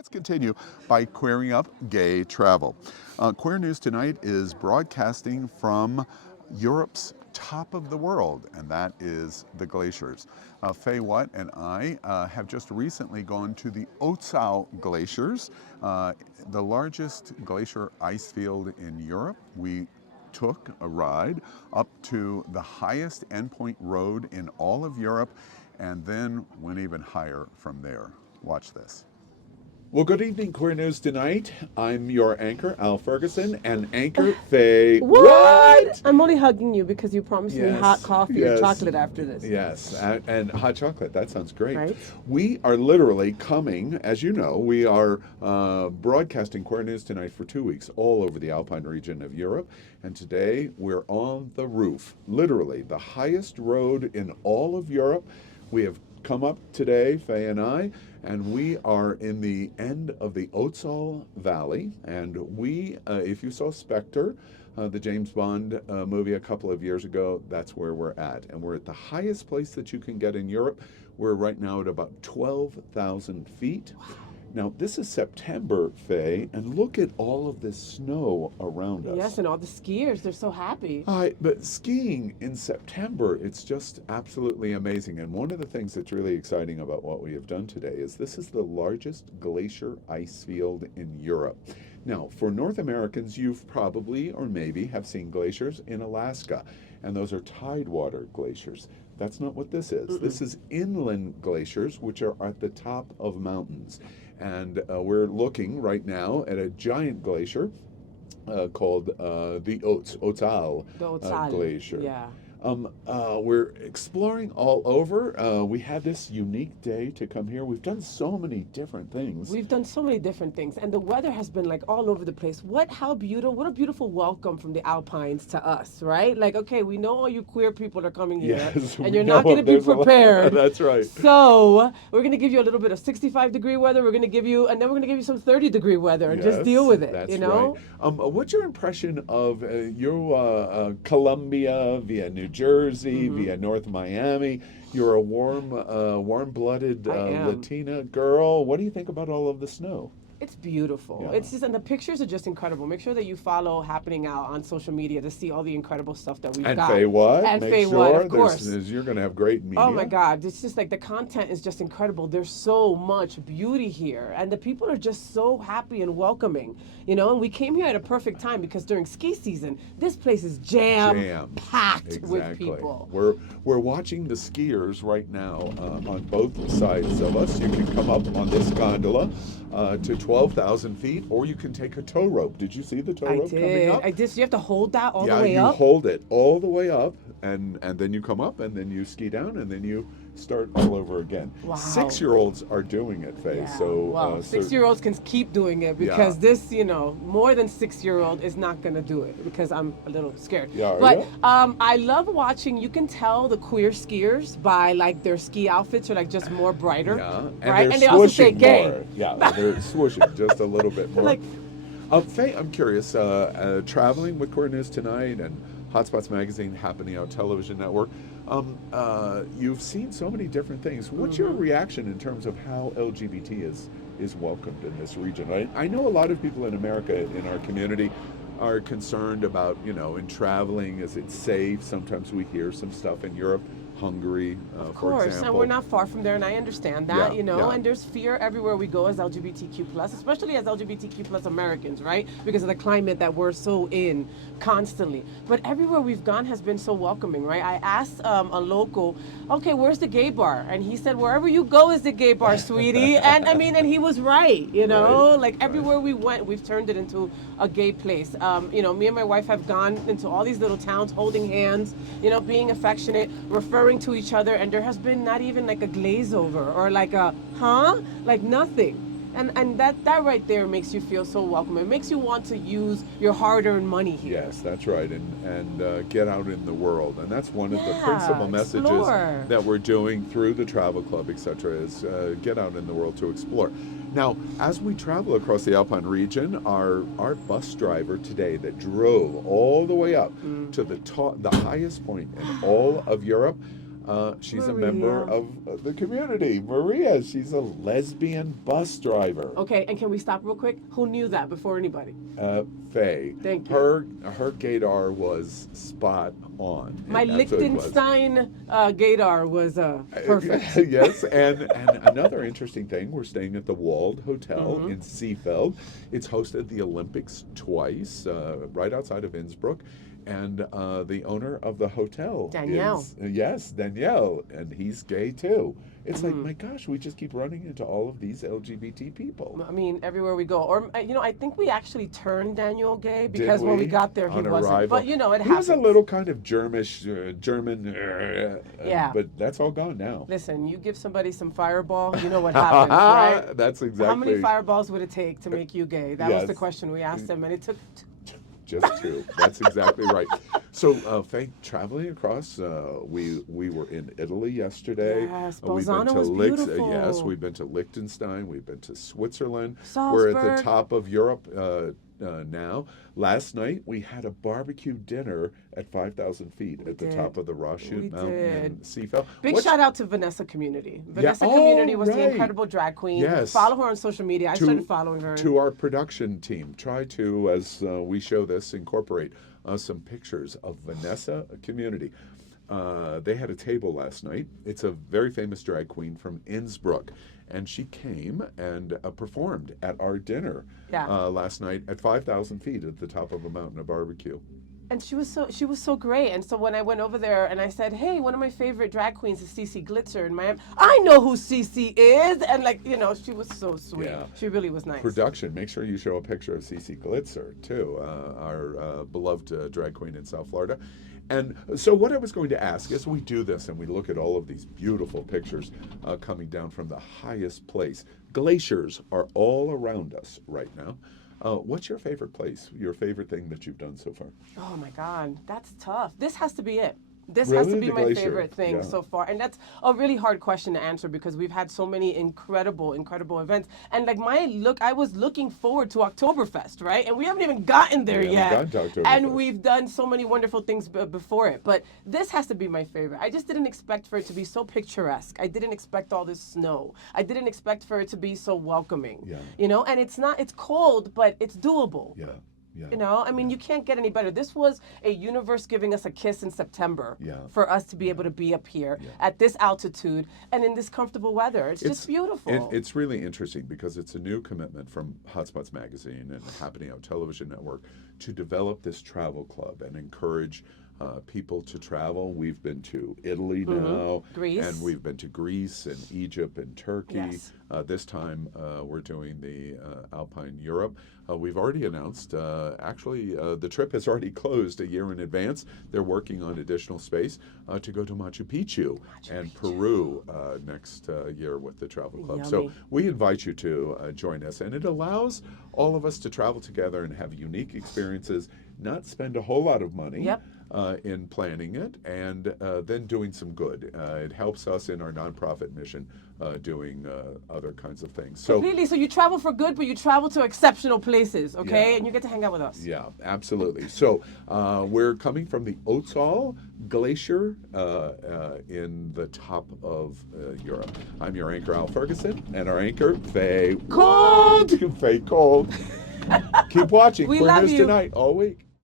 Let's continue by queering up gay travel. Queer News Tonight is broadcasting from Europe's top of the world, and that is the glaciers. FayWhat and I have just recently gone to the Ötztal Glaciers, the largest glacier ice field in Europe. We took a ride up to the highest endpoint road in all of Europe and then went even higher from there. Watch this. Well, good evening, Queer News Tonight. I'm your anchor, Al Ferguson, and anchor Faye. What? I'm only hugging you because you promised me Yes, hot coffee or yes. chocolate after this. Yes, and hot chocolate. That sounds great. Right. We are literally coming, as you know, we are broadcasting Queer News Tonight for 2 weeks all over the Alpine region of Europe. And today we're on the roof, literally the highest road in all of Europe. We have come up today, Faye and I, and we are in the end of the Ötztal Valley. And we, if you saw Spectre, the James Bond movie a couple of years ago, that's where we're at. And we're at the highest place that you can get in Europe. We're right now at about 12,000 feet. Wow. Now, this is September, Faye, and look at all of this snow around us. Yes, and all the skiers, they're so happy. But skiing in September, it's just absolutely amazing. And one of the things that's really exciting about what we have done today is this is the largest glacier ice field in Europe. Now, for North Americans, you've probably or maybe have seen glaciers in Alaska, and those are tidewater glaciers. That's not what this is. Mm-mm. This is inland glaciers, which are at the top of mountains. And we're looking right now at a giant glacier called the Ötztal Glacier. Yeah. We're exploring all over. We had this unique day to come here. We've done so many different things. We've done so many different things, and the weather has been like all over the place. What a beautiful welcome from the Alpines to us, right? Like, okay, we know all you queer people are coming here, Yes, and you're not going to be prepared. That's right. So we're going to give you a little bit of 65-degree weather. We're going to give you, and then we're going to give you some 30-degree weather, and just deal with it. That's you know. Right. What's your impression of Colombia via New Jersey, via North Miami? You're a warm-blooded Latina girl. What do you think about all of the snow? It's beautiful. Yeah. It's just, and the pictures are just incredible. Make sure that you follow Happening Out on social media to see all the incredible stuff that we've got. And FayWhat. And Make FayWhat, sure of course. You're going to have great media. Oh my God, it's just like the content is just incredible. There's so much beauty here, and the people are just so happy and welcoming. You know, and we came here at a perfect time because during ski season, this place is jam-packed with people. We're watching the skiers right now on both sides of us. You can come up on this gondola to 12,000 feet, or you can take a tow rope. Did you see the tow rope coming up? I did. So you have to hold that all the way up? up? Yeah, you hold it all the way up, and then you come up, and then you ski down, and then you start all over again. Wow. 6-year-olds are doing it, Faye. Yeah. So, well, 6-year-olds can keep doing it because this, more than 6-year-old is not going to do it because I'm a little scared. Yeah, but I love watching, you can tell the queer skiers by like their ski outfits are like just more brighter. Yeah, right? And they also say gay. More. Yeah, they're swooshing just a little bit more. Faye, I'm curious, traveling with Queer News Tonight and Hotspots Magazine, Happening Out Television Network, you've seen so many different things. What's your reaction in terms of how LGBT is welcomed in this region? I know a lot of people in America, in our community, are concerned about, in traveling, is it safe? Sometimes we hear some stuff in Europe, Hungary, for example. Of course, and we're not far from there, and I understand that, and there's fear everywhere we go as LGBTQ+, especially as LGBTQ+ Americans, right? Because of the climate that we're so in constantly. But everywhere we've gone has been so welcoming, right? I asked a local, okay, where's the gay bar? And he said, wherever you go is the gay bar, sweetie. And and he was right, everywhere we went, we've turned it into a gay place. Me and my wife have gone into all these little towns holding hands, being affectionate, referring to each other, and there has been not even like a glaze over or like a like nothing. And that right there makes you feel so welcome. It makes you want to use your hard-earned money here. Yes, that's right, and get out in the world. And that's one of the principal messages that we're doing through the Travel Club, etc., is get out in the world to explore. Now, as we travel across the Alpine region, our bus driver today that drove all the way up to the highest point in all of Europe, She's a member of the community. Maria, she's a lesbian bus driver. Okay, and can we stop real quick? Who knew that before anybody? Faye. Thank you. Her gaydar was spot on. My Liechtenstein gaydar was perfect. Yes, and another interesting thing, we're staying at the Wald Hotel in Seefeld. It's hosted the Olympics twice, right outside of Innsbruck. And the owner of the hotel Danielle. Yes, Danielle, and he's gay too. It's like, my gosh, we just keep running into all of these LGBT people. I mean, everywhere we go. Or, I think we actually turned Daniel gay because when we got there, he wasn't. Arrival. But, it happens. He was a little kind of German, yeah. But that's all gone now. Listen, you give somebody some fireball, you know what happens, right? That's exactly. How many fireballs would it take to make you gay? That was the question we asked him, and it took just two. That's exactly right. So, Faye, traveling across, we were in Italy yesterday. Yes, Bolzano was beautiful. Yes, we've been to Liechtenstein. We've been to Switzerland. Salzburg. We're at the top of Europe now. Last night, we had a barbecue dinner at 5,000 feet at the top of the Rothschild Mountain in Seefeld. Big shout out to Vanessa Community. Vanessa Community was the incredible drag queen. Yes. Follow her on social media. I started following her. To our production team, try to, as we show this, incorporate some pictures of Vanessa Community. They had a table last night. It's a very famous drag queen from Innsbruck. And she came and performed at our dinner last night at 5,000 feet at the top of a mountain of barbecue. And she was so great. And so when I went over there and I said, hey, one of my favorite drag queens is Cece Glitzer in Miami. I know who Cece is. And she was so sweet. Yeah. She really was nice. Production, make sure you show a picture of Cece Glitzer too, our beloved drag queen in South Florida. And so what I was going to ask, as we do this and we look at all of these beautiful pictures coming down from the highest place, glaciers are all around us right now. What's your favorite place, your favorite thing that you've done so far? Oh my God, that's tough. This has to be it. This really? Has to be my glacier. Favorite thing so far. And that's a really hard question to answer because we've had so many incredible events. And I was looking forward to Oktoberfest, right? And we haven't even gotten there yet. And we've done so many wonderful things before it. But this has to be my favorite. I just didn't expect for it to be so picturesque. I didn't expect all this snow. I didn't expect for it to be so welcoming. Yeah. And it's cold, but it's doable. Yeah. Yeah. You can't get any better. This was a universe giving us a kiss in September for us to be able to be up here at this altitude and in this comfortable weather. It's just beautiful. It's really interesting because it's a new commitment from Hotspots Magazine and Happening Out Television Network to develop this travel club and encourage people to travel. We've been to Italy now, Greece, and we've been to Greece and Egypt and Turkey. Yes. This time we're doing the Alpine Europe. We've already announced, the trip has already closed a year in advance. They're working on additional space to go to Machu Picchu and Peru next year with the travel club. Yummy. So we invite you to join us, and it allows all of us to travel together and have unique experiences, not spend a whole lot of money. Yep. In planning it and then doing some good. It helps us in our nonprofit mission doing other kinds of things. So completely. So you travel for good, but you travel to exceptional places, okay? And you get to hang out with us. Yeah, absolutely. So we're coming from the Ötztal Glacier in the top of Europe. I'm your anchor, Al Ferguson, and our anchor, FayWhat. Faye Cold. Keep watching. We Queer love News you. Tonight all week.